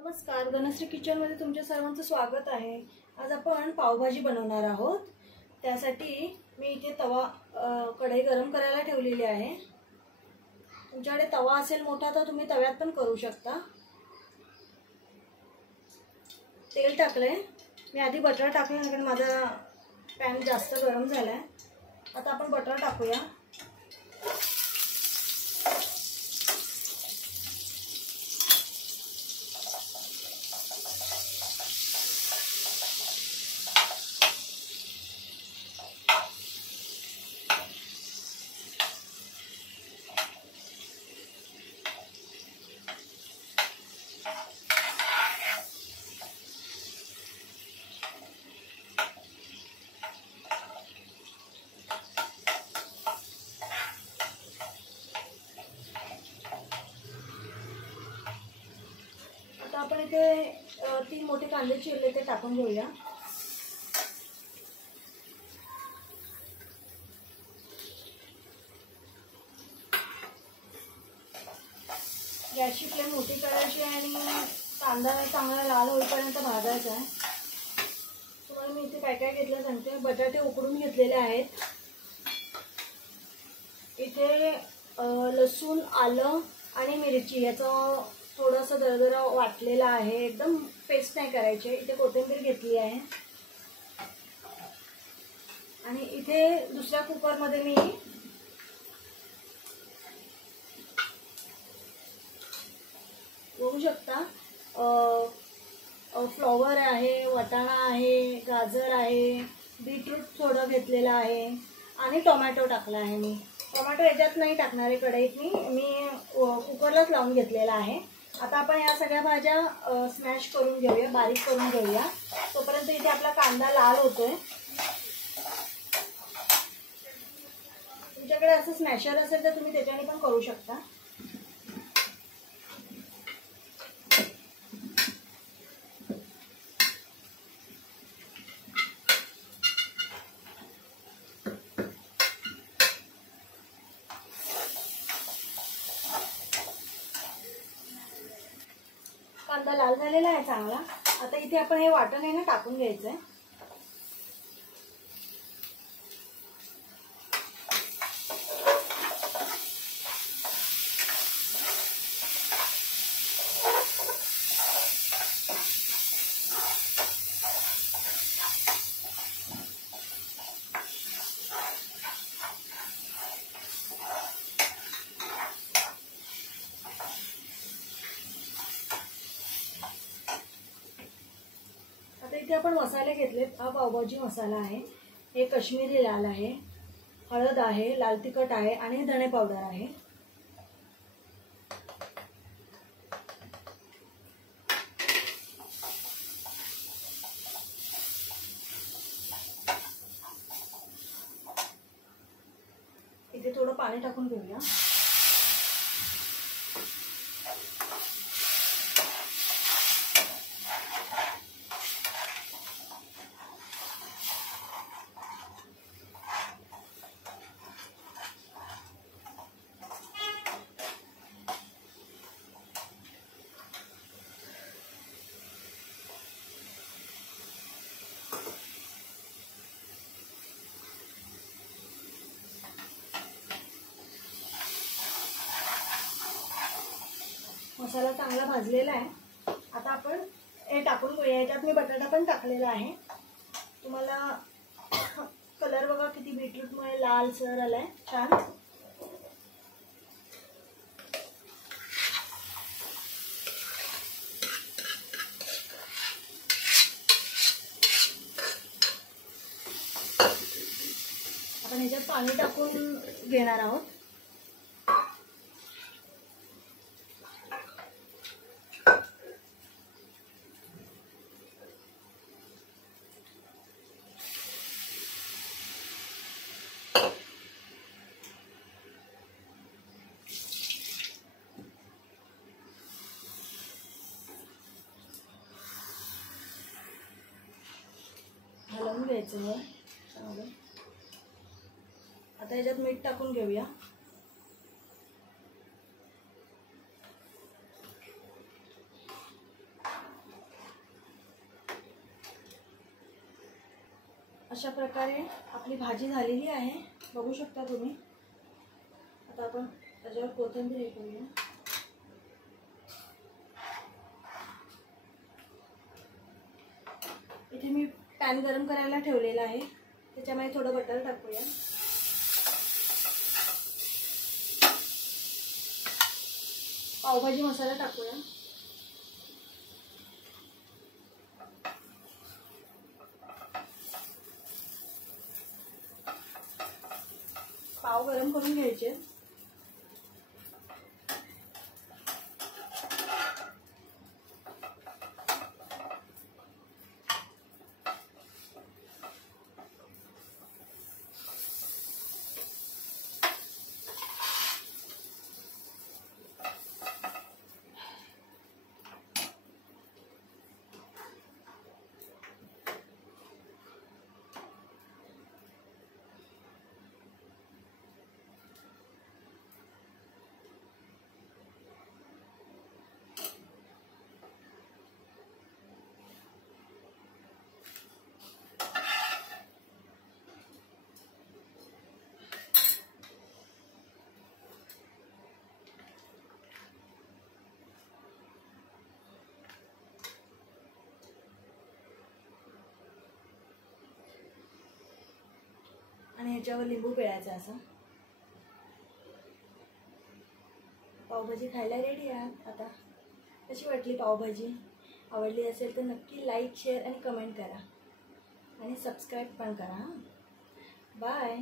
नमस्कार, गणश्री किचनमध्ये तुमच्या सर्वांचं स्वागत आहे। आज आपण पावभाजी बनवणार आहोत। त्यासाठी मी इथे तवा कढई गरम करायला ठेवलेली आहे। तुमच्याकडे तवा असेल मोठा तर तुम्ही तव्यात पण करू शकता। तेल टाकले, मी आधी बटर टाकले कारण माझा पॅन जास्त गरम झालाय। आता आपण बटर टाकूया। आपण इथे 3 मोठे कांदे चिरले ते टाकून घेऊया। गॅसची फ्लेम मोठी करायची आणि कांदा चांगला लाल होईपर्यंत भाजायचा आहे। तुम्हाला मी इथे काय काय घेतलं सांगते। बटाटे उकडून घेतलेले आहेत। इथे लसूण, आलं आणि मिरची याचं थोडंसं दरदरा वाटलेला आहे, एकदम पेस्ट नाही करायची। इथे कोथिंबीर घेतली आहे आणि इथे दुसऱ्या कुकरमध्ये मी बघू शकता फ्लॉवर आहे, वाटाणा आहे, गाजर आहे, बीटरूट थोडं घेतलेलं आहे आणि टोमॅटो टाकला आहे। मी टोमॅटो याच्यात नाही टाकणार आहे, कढईत मी कुकरलाच लावून घेतलेला आहे। आता आपण या सगळ्या भाज्या स्मॅश करून घेऊया, बारीक करून घेऊया। तोपर्यंत इथे आपला कांदा लाल होतोय। तुमच्याकडे असं स्मॅशर असेल तर तुम्ही त्याच्याने पण करू शकता। कांदा लाल झालेला आहे चांगला। आता इथे आपण हे वाटण आहे ना टाकून घ्यायचंय। इथे आपण मसाले घेतलेत। हा पावभाजी मसाला आहे, हे काश्मीरी लाल आहे, हळद आहे, लाल तिखट आहे आणि धणे पावडर आहे। इथे थोडं पाणी टाकून घेऊया। मसाला चांगला भाजलेला आहे। आता आपण हे टाकून घेऊया। याच्यात मी बटाटा पण टाकलेला आहे। तुम्हाला कलर बघा किती बीटरूटमुळे लाल सर आलाय, छान। आपण याच्यात पाणी टाकून घेणार आहोत। हलवून घ्यायचं चांगलं। आता याच्यात मीठ टाकून घेऊया। अशा प्रकारे आपली भाजी झालेली आहे, बघू शकता तुम्ही. आता आपण त्याच्यावर कोथिंबीर हे करूया. इथे मी पॅन गरम करायला ठेवलेला आहे, त्याच्यामध्ये थोडं बटर टाकूया. पावभाजी मसाला टाकूया. पाव गरम करून घ्यायचे. आणि ह्याच्यावर लिंबू पिळायचा असं. पावभाजी खायला रेडी आहे. आता कशी वाटली पावभाजी? आवडली असेल तर नक्की लाईक, शेअर आणि कमेंट करा आणि सबस्क्राईब पण करा. बाय.